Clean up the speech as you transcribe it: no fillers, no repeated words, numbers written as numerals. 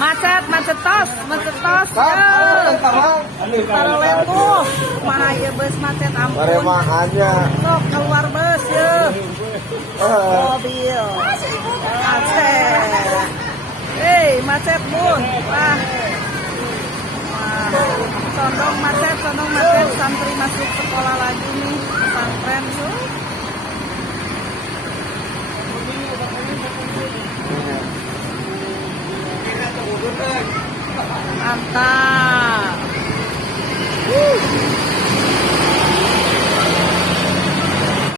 Macet, macet tos. Taruh lampu. Mana ya bus macet ampun. Peremahannya. Sok keluar bus ya. Mobil. Macet. Hei, macet bun. Wah. Condong macet. Santri masuk sekolah lagi nih. Pesantren tuh. Mantap.